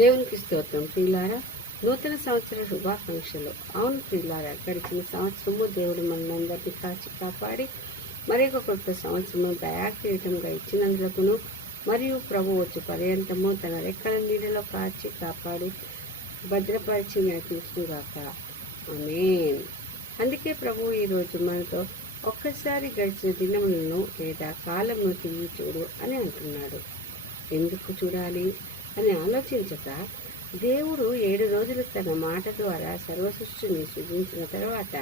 దేవునికి స్తోత్రం. ప్రియులారా, నూతన సంవత్సర శుభాకాంక్షలు. అవును ప్రియులారా, గడిచిన సంవత్సరము దేవుడు మనందరినీ కాచి కాపాడి మరొక కొత్త సంవత్సరము దయాకిరీటంగా ఇచ్చినందులకును మరియు ప్రభు వచ్చి పర్యంతము తన రెక్కల నీడలో కాచి కాపాడి భద్రపరిచి నడిపించుగాక. ఆమేన్. అందుకే ప్రభు ఈరోజు మనతో ఒక్కసారి గడిచిన దినములను లేదా కాలమును తిరిగి చూడు అని అంటున్నాడు. ఎందుకు చూడాలి అని ఆలోచించక, దేవుడు 7 రోజులు తన మాట ద్వారా సర్వసృష్టిని సృజించిన తర్వాత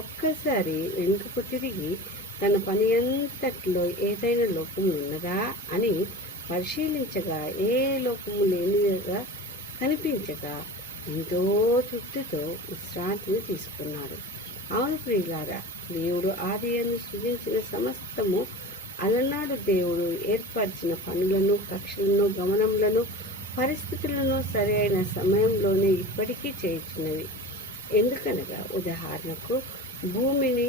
ఒక్కసారి వెనుకకు తిరిగి తన పని అంతట్లో ఏదైనా లోపము ఉన్నదా అని పరిశీలించగా ఏ లోపము లేనిదిగా కనిపించగా ఎంతో తృప్తితో విశ్రాంతిని తీసుకున్నాడు. అవును ప్రియులారా, దేవుడు ఆదియందు సృజించిన సమస్తము అలనాడు దేవుడు ఏర్పరిచిన పనులను, కక్షలను, గమనములను, పరిస్థితులను సరైన సమయంలోనే ఇప్పటికీ చేయుచున్నవి. ఎందుకనగా ఉదాహరణకు భూమిని,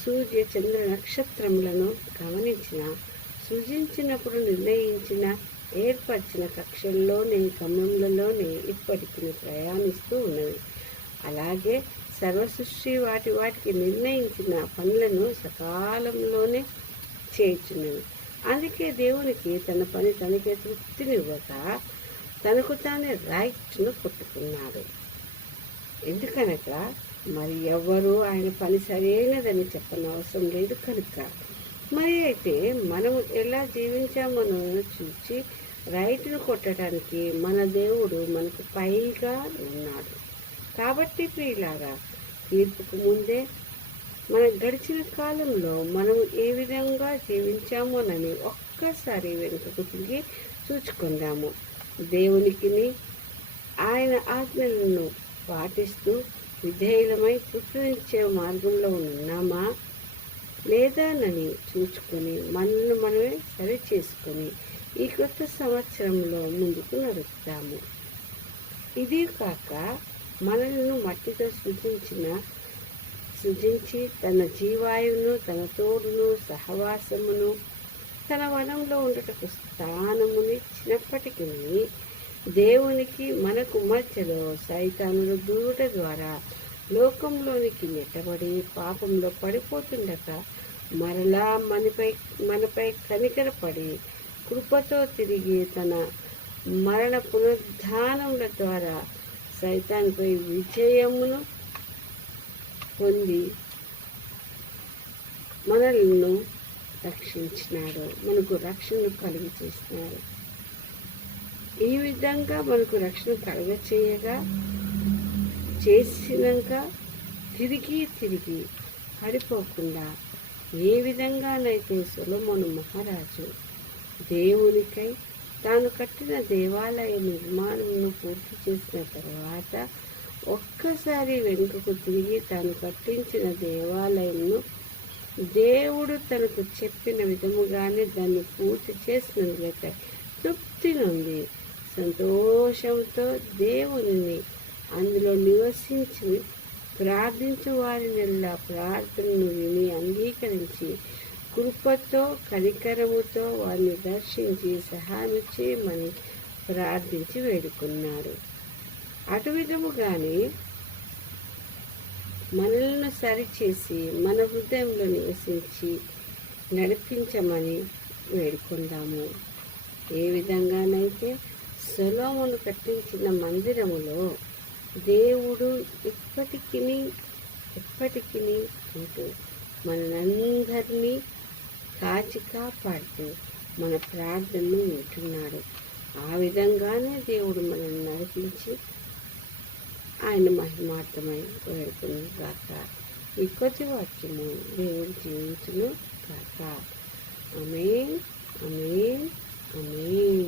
సూర్య చంద్ర నక్షత్రములను సృజించినప్పుడు నిర్ణయించిన ఏర్పరిచిన కక్షల్లోనే, గమనంలోనే ఇప్పటికీ ప్రయాణిస్తూ ఉన్నవి. అలాగే సర్వసృష్టి వాటికి నిర్ణయించిన పనులను సకాలంలోనే చేయుచున్నవి. అందుకే దేవునికి తన పని తనకే తృప్తినివ్వక తనకు తానే రైట్ను కొట్టుకున్నాడు. ఎందుకనగా మరి ఎవ్వరూ ఆయన పని సరైనదని చెప్పనవసరం లేదు కనుక. మరి అయితే మనము ఎలా జీవించామో చూచి రైట్ను కొట్టడానికి మన దేవుడు మనకు పైగా ఉన్నాడు. కాబట్టి ప్రియులారా, తీర్పుకు ముందే మన గడిచిన కాలంలో మనం ఏ విధంగా జీవించామోనని ఒక్కసారి వెనుకకు తిరిగి చూచుకుందాము. దేవునికిని ఆయన ఆజ్ఞలను పాటిస్తూ విధేయులమై పుట్టించే మార్గంలో ఉన్నామా లేదానని చూచుకొని మనల్ని మనమే సరి చేసుకొని ఈ కొత్త సంవత్సరంలో ముందుకు నడుపుతాము. ఇది కాక మనల్ని మట్టితో సృజించి తన జీవాయువును, తన తోడును, సహవాసమును, తన వనంలో ఉండటకు స్థానమునిచ్చినప్పటికీ దేవునికి మనకు మధ్యలో సైతానుడు దూట ద్వారా లోకంలోనికి నెట్టబడి పాపంలో పడిపోతుండక మరలా మనపై కనికరపడి కృపతో తిరిగి తన మరణ పునరుద్ధానముల ద్వారా సైతాన్పై విజయమును పొంది మనల్ని రక్షించినాడు, మనకు రక్షణ కలిగి చేసినాడు. ఈ విధంగా మనకు రక్షణ చేసినాక తిరిగి పడిపోకుండా ఏ విధంగానైతే సొలొమోను మహారాజు దేవునికై తాను కట్టిన దేవాలయ నిర్మాణమును పూర్తి చేసిన తర్వాత ఒక్కసారి వెనుకకు తిరిగి తాను కట్టించిన దేవాలయంను దేవుడు తనకు చెప్పిన విధముగానే దాన్ని పూర్తి చేసినందుకై తృప్తి నుండి సంతోషంతో దేవుని అందులో నివసించి ప్రార్థించు వారినెల్లా ప్రార్థనను విని అంగీకరించి కృపతో కనికరముతో వారిని దర్శించి సహాయం చేయమని ప్రార్థించి వేడుకున్నాడు. అటు విధముగానే మనల్ని సరిచేసి మన హృదయంలో నివసించి నడిపించమని వేడుకుందాము. ఏ విధంగానైతే సొలొమోను కట్టించిన మందిరములో దేవుడు ఎప్పటికీ ఉంటూ మనందరినీ కాచి కాపాడుతూ మన ప్రార్థనను వింటున్నాడు. ఆ విధంగానే దేవుడు మనల్ని నడిపించి ఆయన మహిమార్థమై వేడుకుని గాక. ఈ కొద్ది వాక్యము దేవుడు జీవించును గాక. ఆమేన్, ఆమేన్, ఆమేన్.